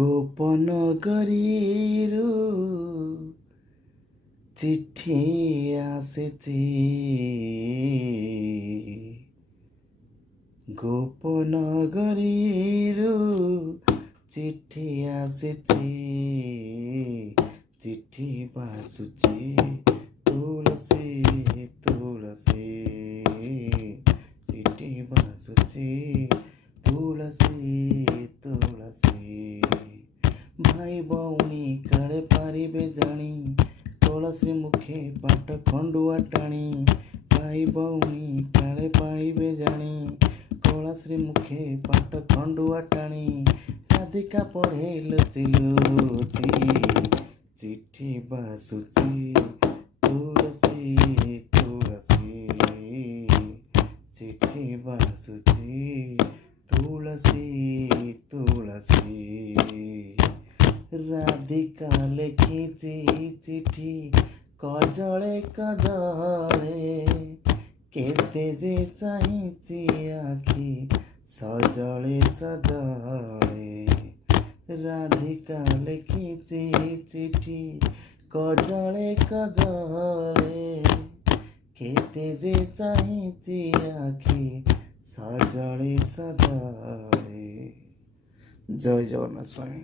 গোপন গরিরু চিঠি আসিছি গোপন গরিরু চিঠি আসিছি চিঠি বাসুছি তুলসী তুলসী চিঠি বাসুছি তুলসী তুলসী भाई भौणी काले पारिबे जानी तुलसी मुखे पाट खंडुआ टाणी भाई भौणी काले पाइबे जानी तुलसी मुखे पाट खंडुआ टाणी राधिका पढ़े लुचि लुचि चिट्ठी बासुची तुलसी तुलसी चिट्ठी बासुची तुलसी तुलसी राधिका लिखिची चिठी कजले कजले केते जे चाहिची आखि सजले सजले राधिका लिखिची चिठी कजले कजले केते जे चाहिची आखि सजले सजले। जय जगन्नाथ स्वामी।